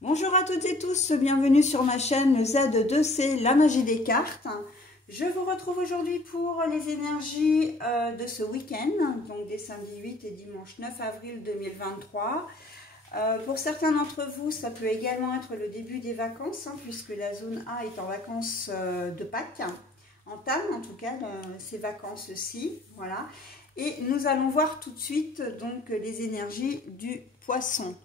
Bonjour à toutes et tous, bienvenue sur ma chaîne Z2C, la magie des cartes. Je vous retrouve aujourd'hui pour les énergies de ce week-end, donc des samedis 8 et dimanche 9 avril 2023. Pour certains d'entre vous, ça peut également être le début des vacances, puisque la zone A est en vacances de Pâques, entame en tout cas ces vacances-ci, voilà. Et nous allons voir tout de suite donc les énergies du poisson.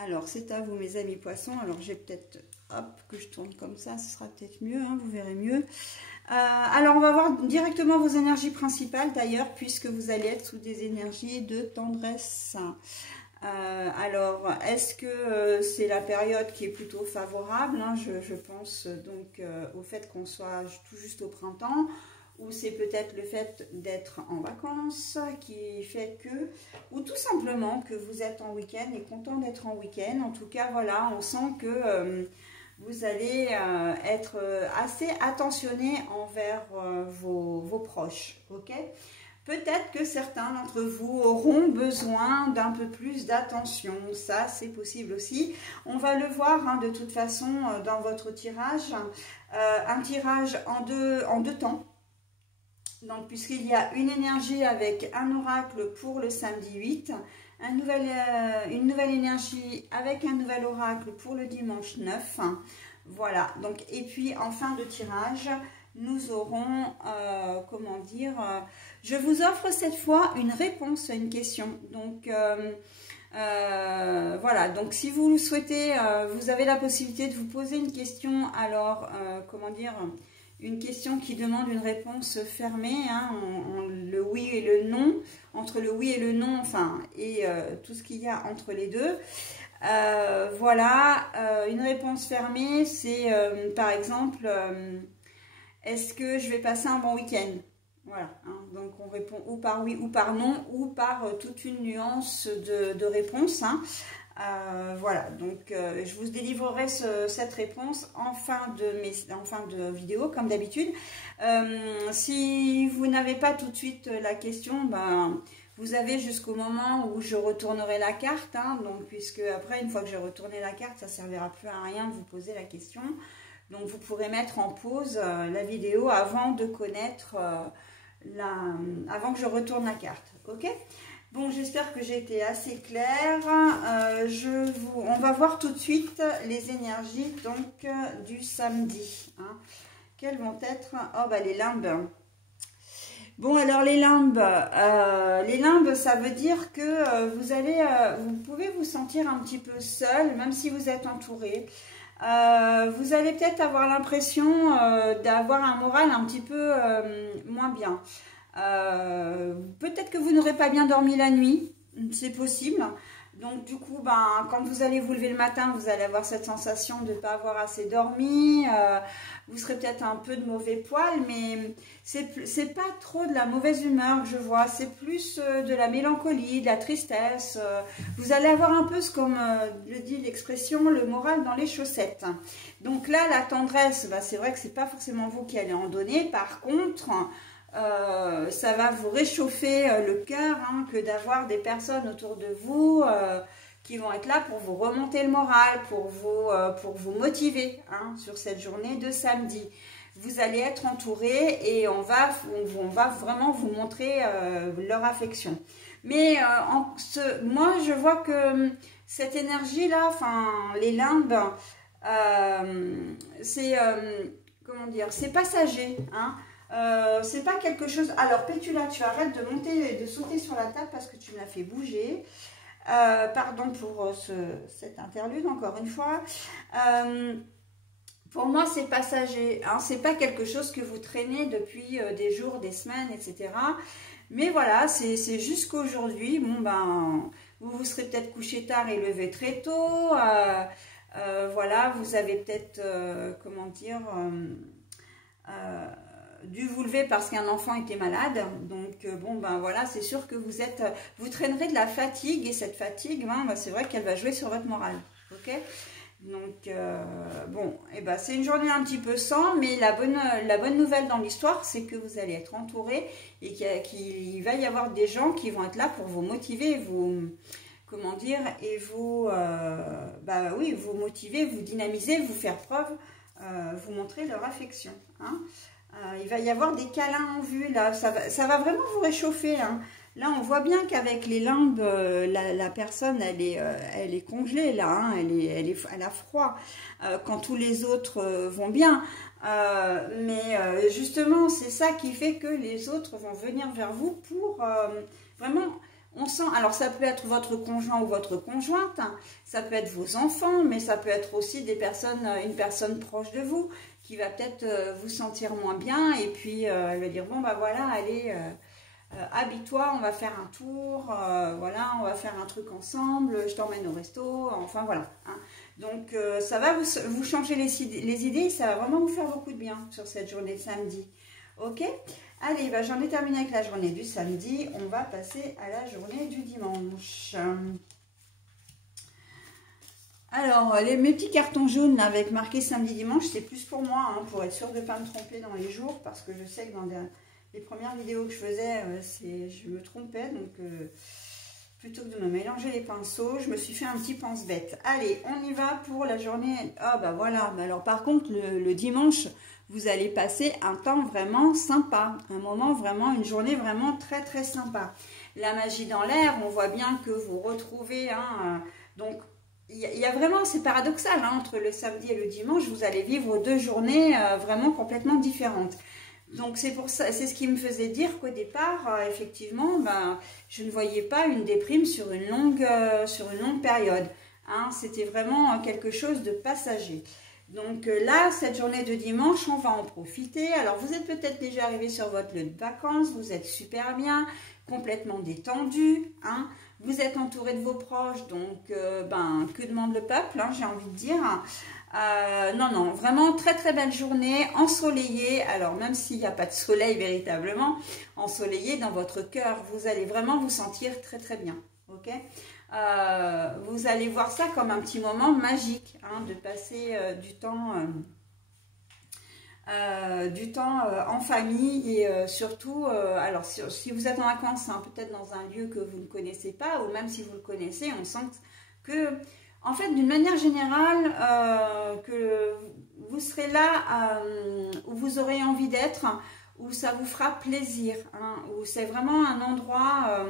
Alors, c'est à vous, mes amis poissons. Alors, j'ai peut-être, hop, que je tourne comme ça, ce sera peut-être mieux, vous verrez mieux. Alors, on va voir directement vos énergies principales, d'ailleurs, puisque vous allez être sous des énergies de tendresse. Alors, est-ce que c'est la période qui est plutôt favorable, je pense donc au fait qu'on soit tout juste au printemps, ou c'est peut-être le fait d'être en vacances qui fait que, ou tout simplement que vous êtes en week-end et content d'être en week-end. En tout cas, voilà, on sent que vous allez être assez attentionné envers vos proches, ok? Peut-être que certains d'entre vous auront besoin d'un peu plus d'attention, ça c'est possible aussi. On va le voir de toute façon dans votre tirage, un tirage en deux temps. Donc, puisqu'il y a une énergie avec un oracle pour le samedi 8, une nouvelle énergie avec un nouvel oracle pour le dimanche 9. Voilà, donc, et puis en fin de tirage, nous aurons, comment dire, je vous offre cette fois une réponse à une question. Donc, voilà, donc si vous le souhaitez, vous avez la possibilité de vous poser une question, alors, comment dire, une question qui demande une réponse fermée, le oui et le non, entre le oui et le non, enfin, et tout ce qu'il y a entre les deux. Voilà, une réponse fermée, c'est par exemple, est-ce que je vais passer un bon week-end? Voilà, donc on répond ou par oui ou par non, ou par toute une nuance de réponse. Voilà, donc je vous délivrerai cette réponse en fin de vidéo, comme d'habitude. Si vous n'avez pas tout de suite la question, ben, vous avez jusqu'au moment où je retournerai la carte. Donc, puisque après, une fois que j'ai retourné la carte, ça ne servira plus à rien de vous poser la question. Donc, vous pourrez mettre en pause la vidéo avant de connaître, avant que je retourne la carte. Ok ? Bon, j'espère que j'ai été assez claire. On va voir tout de suite les énergies donc du samedi. Quelles vont être? Oh, bah les limbes. Bon, alors les limbes, ça veut dire que vous pouvez vous sentir un petit peu seul, même si vous êtes entouré. Vous allez peut-être avoir l'impression d'avoir un moral un petit peu moins bien. Peut-être que vous n'aurez pas bien dormi la nuit, c'est possible. Donc du coup, quand vous allez vous lever le matin, vous allez avoir cette sensation de ne pas avoir assez dormi. Vous serez peut-être un peu de mauvais poil, mais c'est pas trop de la mauvaise humeur que je vois. C'est plus de la mélancolie, de la tristesse. Vous allez avoir un peu, comme le dit l'expression, le moral dans les chaussettes. Donc là, la tendresse, c'est vrai que c'est pas forcément vous qui allez en donner. Par contre, ça va vous réchauffer le cœur que d'avoir des personnes autour de vous qui vont être là pour vous remonter le moral, pour vous motiver sur cette journée de samedi. Vous allez être entouré et on va vraiment vous montrer leur affection. Mais moi je vois que cette énergie là, les limbes, c'est comment dire, c'est passager, c'est pas quelque chose. Alors Pétula, tu arrêtes de monter et de sauter sur la table parce que tu me l'as fait bouger. Pardon pour cette interlude encore une fois. Pour moi c'est passager, c'est pas quelque chose que vous traînez depuis des jours, des semaines, etc. Mais voilà, c'est jusqu'aujourd'hui. Bon vous serez peut-être couché tard et levé très tôt. Voilà, vous avez peut-être comment dire dû vous lever parce qu'un enfant était malade. Donc voilà, c'est sûr que vous traînerez de la fatigue, et cette fatigue, c'est vrai qu'elle va jouer sur votre morale. Ok, donc c'est une journée un petit peu sans, mais la bonne nouvelle dans l'histoire, c'est que vous allez être entouré et qu'il va y avoir des gens qui vont être là pour vous motiver, comment dire, et vous, bah oui, vous motiver, vous dynamiser, vous faire preuve, vous montrer leur affection. Hein. Il va y avoir des câlins en vue, là, ça va vraiment vous réchauffer. Hein. Là, on voit bien qu'avec les limbes, la personne, elle est congelée, là, hein, elle a froid, quand tous les autres vont bien. Mais justement, c'est ça qui fait que les autres vont venir vers vous pour vraiment... On sent, alors ça peut être votre conjoint ou votre conjointe, hein, ça peut être vos enfants, mais ça peut être aussi des personnes, une personne proche de vous qui va peut-être vous sentir moins bien et puis elle va dire bon bah voilà, allez, habille-toi, on va faire un tour, voilà, on va faire un truc ensemble, je t'emmène au resto, enfin voilà. Hein. Donc ça va vous changer les idées, ça va vraiment vous faire beaucoup de bien sur cette journée de samedi. Ok? Allez, bah, j'en ai terminé avec la journée du samedi. On va passer à la journée du dimanche. Alors, mes petits cartons jaunes là, avec marqué samedi, dimanche, c'est plus pour moi, hein, pour être sûr de ne pas me tromper dans les jours. Parce que je sais que dans les premières vidéos que je faisais, je me trompais. Donc, plutôt que de me mélanger les pinceaux, je me suis fait un petit pense-bête. Allez, on y va pour la journée. Ah bah voilà, mais alors par contre, le dimanche... Vous allez passer un temps vraiment sympa, un moment vraiment, une journée vraiment très très sympa. La magie dans l'air, on voit bien que vous retrouvez, hein, donc il y a vraiment, c'est paradoxal, hein, entre le samedi et le dimanche, vous allez vivre deux journées vraiment complètement différentes. Donc c'est pour ça, c'est ce qui me faisait dire qu'au départ, effectivement, ben, je ne voyais pas une déprime sur une longue période. Hein, c'était vraiment quelque chose de passager. Donc là, cette journée de dimanche, on va en profiter. Alors, vous êtes peut-être déjà arrivé sur votre lieu de vacances, vous êtes super bien, complètement détendu. Hein. Vous êtes entouré de vos proches, donc que demande le peuple, hein, j'ai envie de dire. Non, vraiment très très belle journée, ensoleillée. Alors, même s'il n'y a pas de soleil véritablement, ensoleillée dans votre cœur, vous allez vraiment vous sentir très très bien. Ok ? Vous allez voir ça comme un petit moment magique, hein, de passer du temps en famille et surtout, alors si vous êtes en vacances, hein, peut-être dans un lieu que vous ne connaissez pas ou même si vous le connaissez, on sent que, en fait, d'une manière générale, que vous serez là où vous aurez envie d'être, où ça vous fera plaisir, hein, où c'est vraiment un endroit...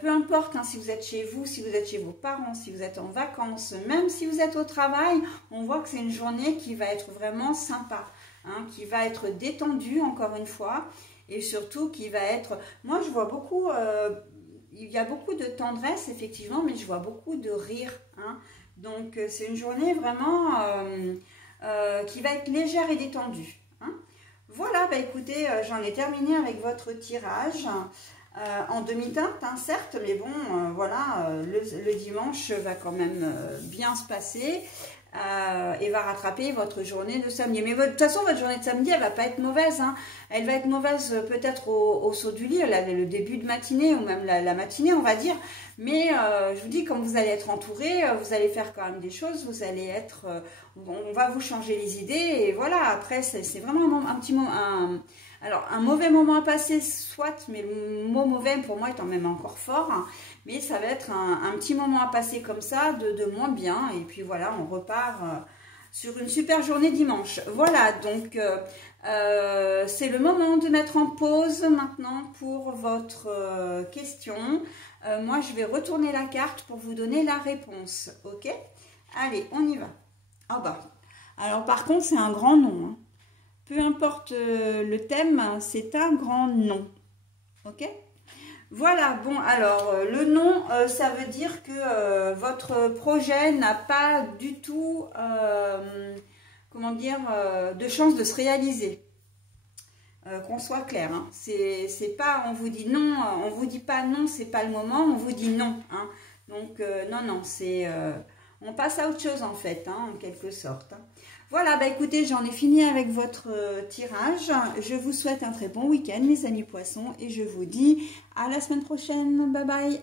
peu importe, hein, si vous êtes chez vous, si vous êtes chez vos parents, si vous êtes en vacances, même si vous êtes au travail, on voit que c'est une journée qui va être vraiment sympa, hein, qui va être détendue encore une fois, et surtout qui va être... Moi, je vois beaucoup, il y a beaucoup de tendresse, effectivement, mais je vois beaucoup de rire. Hein. Donc, c'est une journée vraiment qui va être légère et détendue. Hein. Voilà, bah écoutez, j'en ai terminé avec votre tirage. En demi-teinte, hein, certes, mais bon, voilà, le dimanche va quand même bien se passer et va rattraper votre journée de samedi. Mais de toute façon, votre journée de samedi, elle va pas être mauvaise. Hein. Elle va être mauvaise peut-être au saut du lit, le début de matinée ou même la matinée, on va dire. Mais je vous dis, comme vous allez être entouré, vous allez faire quand même des choses, vous allez être... on va vous changer les idées et voilà, après, c'est vraiment un petit moment... Alors, un mauvais moment à passer, soit, mais le mot mauvais pour moi étant même encore fort, hein, mais ça va être un petit moment à passer comme ça, de moins bien, et puis voilà, on repart sur une super journée dimanche. Voilà, donc c'est le moment de mettre en pause maintenant pour votre question. Moi, je vais retourner la carte pour vous donner la réponse, ok? Allez, on y va. Ah bah, alors par contre, c'est un grand nom, hein. Peu importe le thème, c'est un grand nom. Ok? Voilà, bon, alors, le nom, ça veut dire que votre projet n'a pas du tout, comment dire, de chance de se réaliser. Qu'on soit clair, hein. C'est pas, on vous dit non, on vous dit pas non, c'est pas le moment, on vous dit non. Hein. Donc, non, c'est... on passe à autre chose en fait, hein, en quelque sorte. Voilà, bah écoutez, j'en ai fini avec votre tirage. Je vous souhaite un très bon week-end, mes amis poissons, et je vous dis à la semaine prochaine. Bye bye.